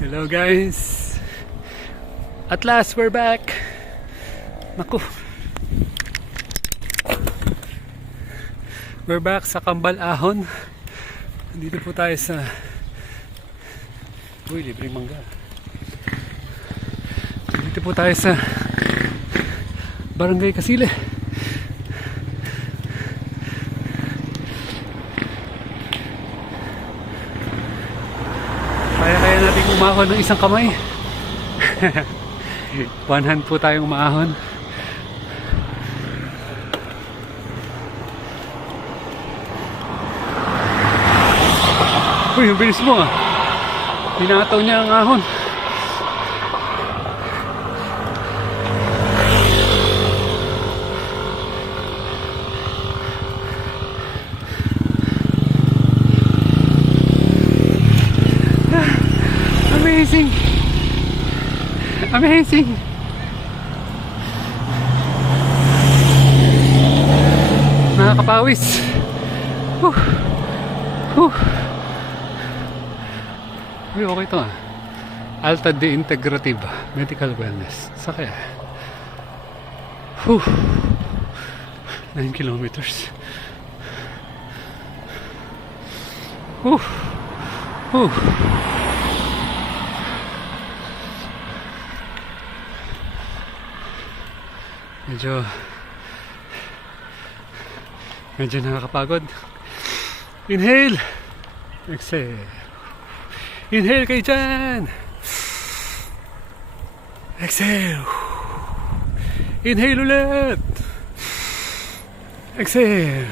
Hello guys. At last we're back. Naku. We're back sa Kambal Ahon. Dito po tayo sa libreng mangga. Dito po tayo sa Barangay Kasile. Kaya natin umahon ng isang kamay. One hand po tayong umaahon. Uy, ang bilis mo ah. Pinataw niya ang ahon. Amazing! Amazing! Nakakapawis! Uy, okay ito ah. Alta de Integrative Medical Wellness. Sa kaya? 9 kilometers. Medyo nakakapagod. Inhale, exhale. Inhale kayo dyan. Exhale. Inhale ulit. Exhale.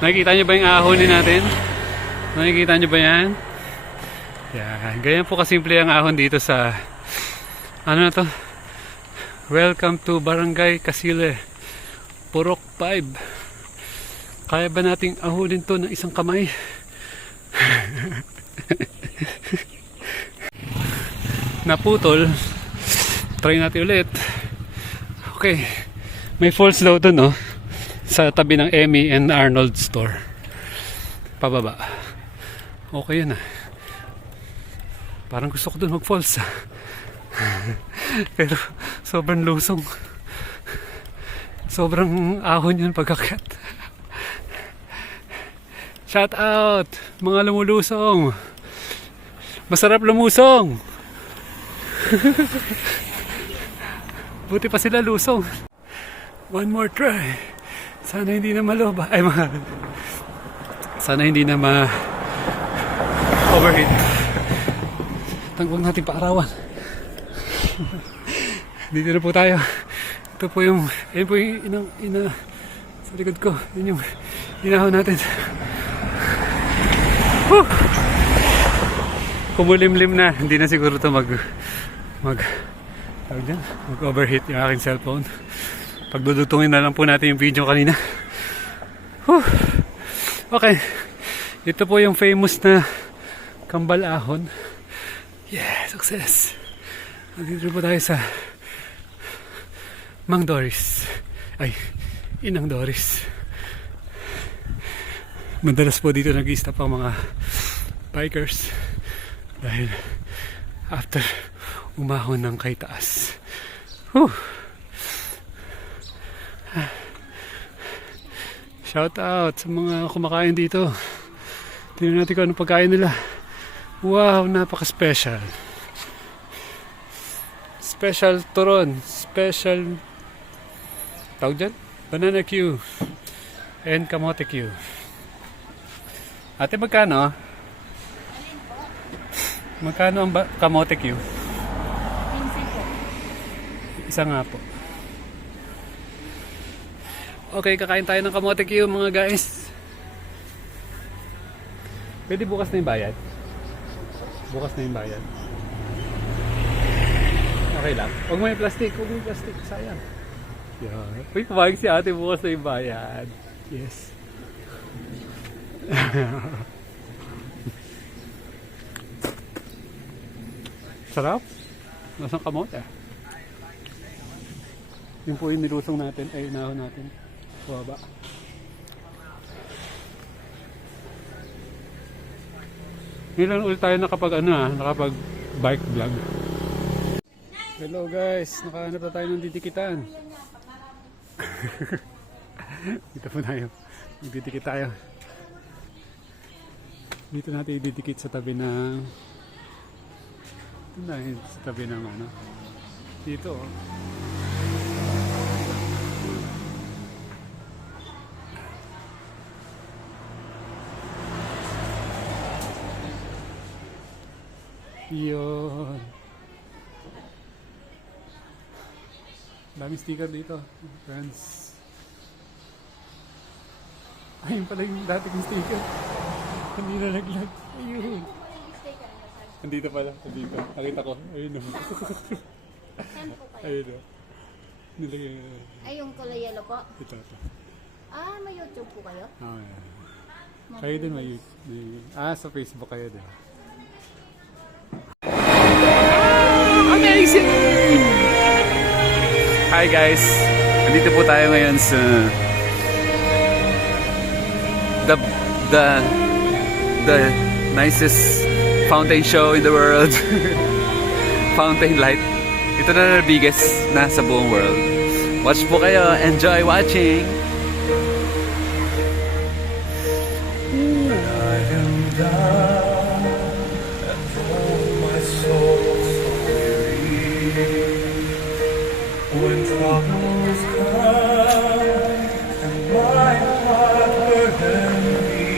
Nakikita nyo ba yung ahonin natin? Nakikita nyo ba yan? Yan. Ganyan po kasimple ang ahon dito sa ano na to? Welcome to Barangay Kasile, Purok 5. Kaya ba nating ahonin to ng isang kamay? Naputol. Try natin ulit. Okay. May falls daw to, no? Sa tabi ng Emmy and Arnold store. Pababa. Okay yun ah. Parang gusto ko dun mag-falls ah. Pero sobrang lusong. Sobrang ahon yun pagkakyat. Shout out mga lumulusong. Masarap lumusong. Buti pa sila lusong. One more try. Sana hindi na maloba. Ay mga sana hindi na overheat. Tangwag natin paarawan. Dito na po tayo. Ito po yung ina sa likod ko. Yun yung inahon natin. Kumulimlim na. Hindi na siguro ito mag overheat yung aking cellphone. Pagdudutungin na lang po natin yung video kanina. Okay. Ito po yung famous na Kambal Ahon. Yeah, success. Nandito po tayo sa Mang Doris. Ay, Inang Doris. Madalas po dito nag-i-stop ang mga bikers dahil after umahon ng kay taas. Shout out sa mga kumakain dito. Tingnan natin kung anong pagkain nila. Wow, napaka-special. Special turon. Special tawag dyan? Banana Q and kamote Q. Ate, magkano? Magkano ang kamote Q? 15 po. Isa nga po. Okay, kakain tayo ng kamote Q mga guys. Pwede bukas na yung bayad? Bukas na yung bayad. Okay lang. Huwag mo yung plastic. Huwag mo yung plastic. Sayang. Yan. Uy, pumayag si ate. Bukas na yung bayad. Yes. Sarap. Nasang kamote. Yung po yung nilusong natin. Ay, inahon natin. Baba. Ngayon lang ulit tayo nakapag bike vlog. Hello guys, nakahanap na tayo ng didikitan. Dito po tayo. Magdidikit tayo. Dito natin ididikit sa tabi ng... sa tabi ng ano. Dito oh. Yun. Daming sticker dito, friends. Ayun pala yung dati kong sticker. Hindi na naglag. Ayun. Nandito pala, nandito. Nakita ko. Ayun o. Saan po kayo? Ayun o. Nilagay. Ay, yung kulay yellow po. Ito. Ah, may YouTube po kayo? Oh, yeah. Kayo din may... sa Facebook kayo din. Amazing! Hi guys! Nandito po tayo ngayon sa the nicest fountain show in the world. Fountain light. Ito na the biggest na sa buong world. Watch po kayo. Enjoy watching! I am down and all my soul so weary. When troubles come and my heart burdens me,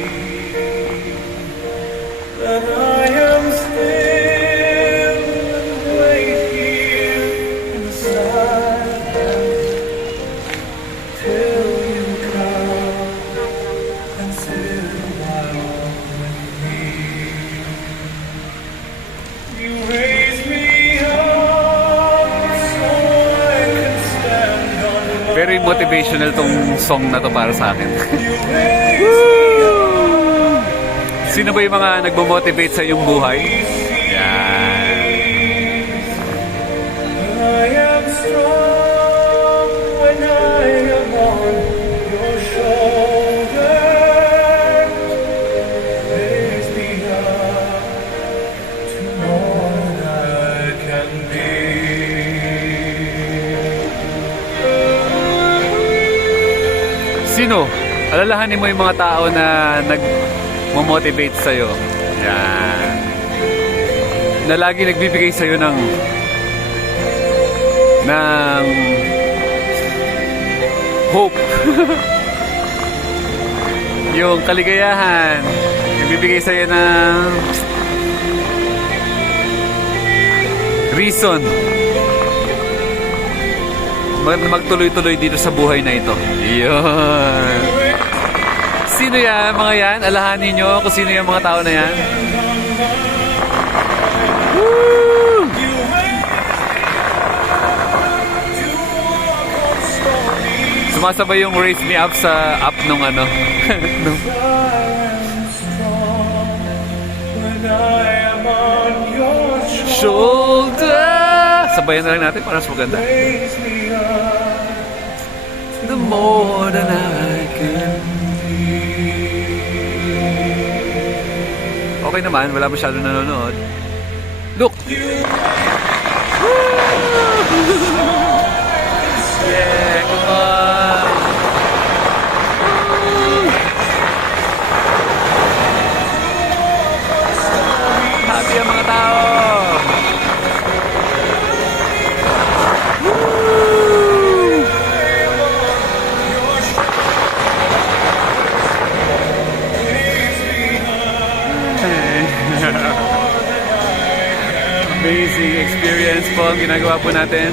then I am still and wait here in the silence till you come and sit a while with me. You raise me up so I can stand on my Very motivational tong song na to para sa akin. You raise me up. Sino ba yung mga nagmo-motivate sa iyong buhay? Yan. I am strong when I am on your shoulder. Raise me up to more than I can be. Sino? Alalahanin mo yung mga tao na nag-motivate sa'yo. Yan. Na lagi nagbibigay sa'yo ng hope. Yung kaligayahan. Nagbibigay sa'yo ng reason. Magtuloy-tuloy dito sa buhay na ito. Yun. Sino yan, mga yan? Alahanin nyo kung sino yung mga tao na yan. Woo! Sumasabay yung raise me up sa up nung ano. nung- When I am on your Shoulder! Sabayan na lang natin para mas maganda. raise me up. The more than I can. Okay naman, wala masyadong nanonood. Look! Yeah, come on! Happy ang mga tao! Amazing experience po ang ginagawa po natin.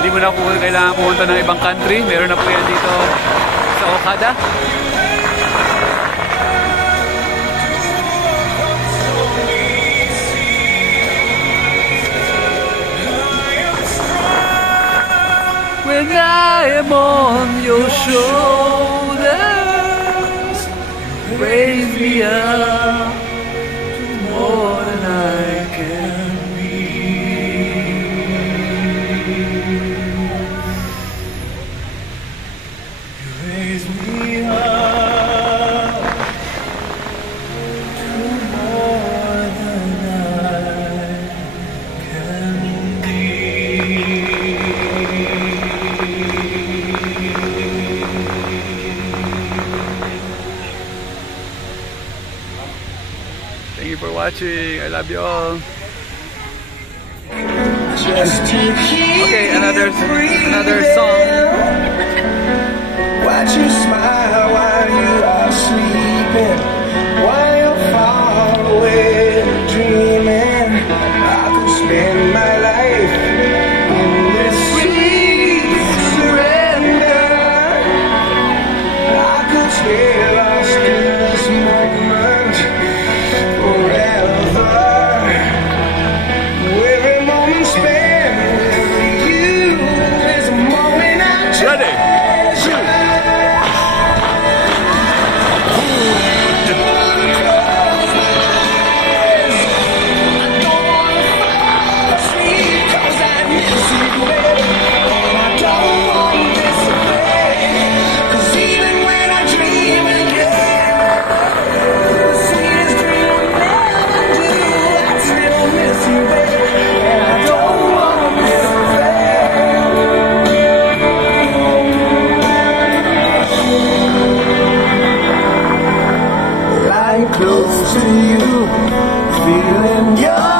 Hindi mo na po kailangan pumunta ng ibang country. Meron na po yan dito sa Okada. When I am on your shoulders, raise me up to more than I can be. Raise me up Thank you for watching. I love you all. Just to keep Okay, another song. watch you smile while you are sleeping, while you're far away dreaming. I could spend my life in this sweet surrender. I could stay lost in this moment forever. Every moment spent with you is a moment I Ready? Close to you, feeling young.